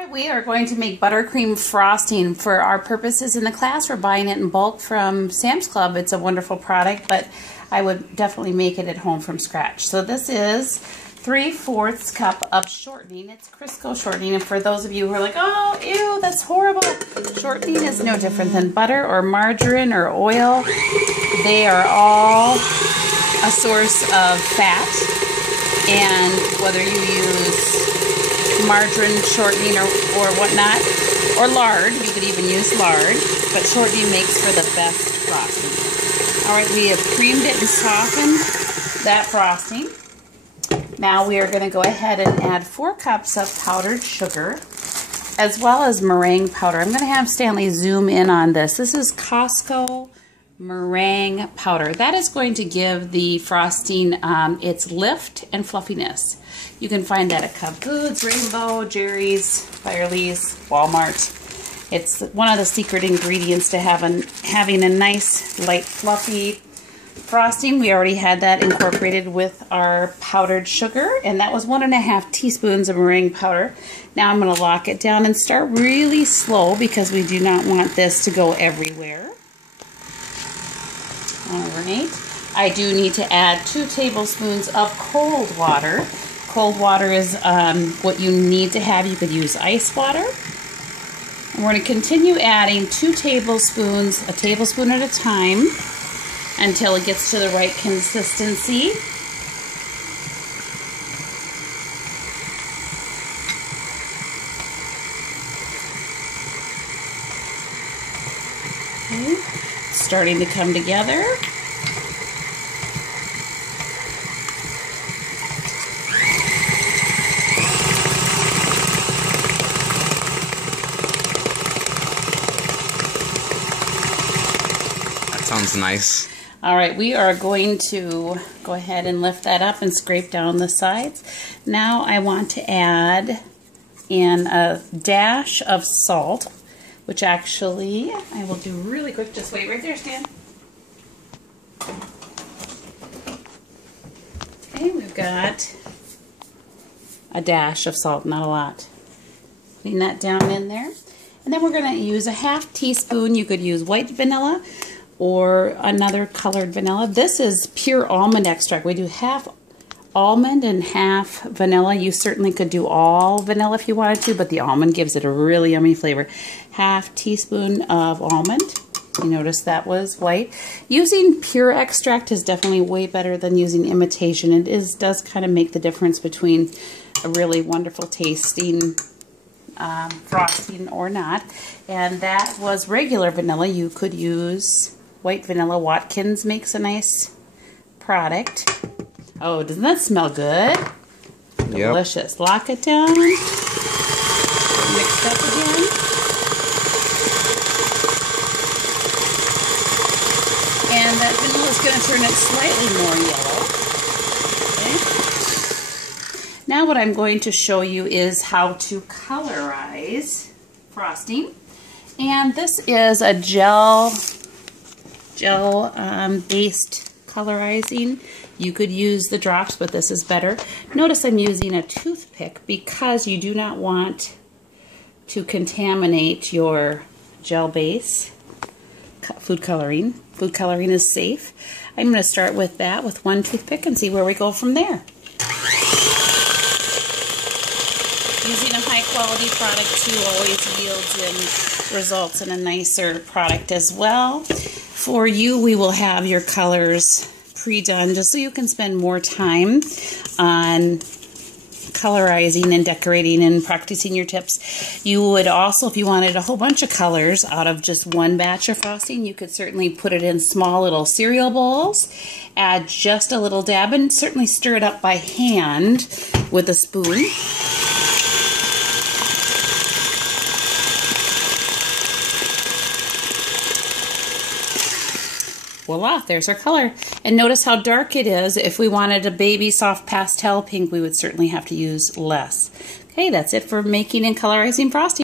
Alright, we are going to make buttercream frosting. For our purposes in the class, we're buying it in bulk from Sam's Club. It's a wonderful product, but I would definitely make it at home from scratch. So this is 3/4 cup of shortening. It's Crisco shortening, and for those of you who are like, oh, ew, that's horrible. Shortening is no different than butter or margarine or oil. They are all a source of fat, and whether you use margarine shortening or whatnot, or lard, you could even use lard, but shortening makes for the best frosting. All right, we have creamed it and softened that frosting. Now we are going to go ahead and add 4 cups of powdered sugar, as well as meringue powder. I'm going to have Stanley zoom in on this. This is Costco meringue powder. That is going to give the frosting its lift and fluffiness. You can find that at Cub Foods, Rainbow, Jerry's, Firely's, Walmart. It's one of the secret ingredients to having a nice, light, fluffy frosting. We already had that incorporated with our powdered sugar, and that was 1½ teaspoons of meringue powder. Now I'm going to lock it down and start really slow because we do not want this to go everywhere. All right. I do need to add 2 tablespoons of cold water. Cold water is what you need to have. You could use ice water. And we're going to continue adding 2 tablespoons, a tablespoon at a time, until it gets to the right consistency. Okay. It's starting to come together. Sounds nice. All right, we are going to go ahead and lift that up and scrape down the sides. Now I want to add in a dash of salt, which actually I will do really quick. Just wait right there, Stan. Okay, we've got a dash of salt, not a lot. Putting that down in there. And then we're going to use a ½ teaspoon. You could use white vanilla or another colored vanilla. This is pure almond extract. We do half almond and half vanilla. You certainly could do all vanilla if you wanted to, but the almond gives it a really yummy flavor. ½ teaspoon of almond. You notice that was white. Using pure extract is definitely way better than using imitation. It does kind of make the difference between a really wonderful tasting frosting or not. And that was regular vanilla. You could use white vanilla. Watkins makes a nice product. Oh, doesn't that smell good? Yep. Delicious. Lock it down. Mixed up again. And that vanilla is going to turn it slightly more yellow. Okay. Now what I'm going to show you is how to colorize frosting. And this is a gel-based colorizing. You could use the drops, but this is better. Notice I'm using a toothpick because you do not want to contaminate your gel base. Food coloring. Food coloring is safe. I'm going to start with that with 1 toothpick and see where we go from there. Using a high quality product too always yields in results in a nicer product as well. For you, we will have your colors pre-done just so you can spend more time on colorizing and decorating and practicing your tips. You would also, if you wanted a whole bunch of colors out of just 1 batch of frosting, you could certainly put it in small little cereal bowls, add just a little dab, and certainly stir it up by hand with a spoon. Voila, there's our color. And notice how dark it is. If we wanted a baby soft pastel pink, we would certainly have to use less. Okay, that's it for making and colorizing frosting.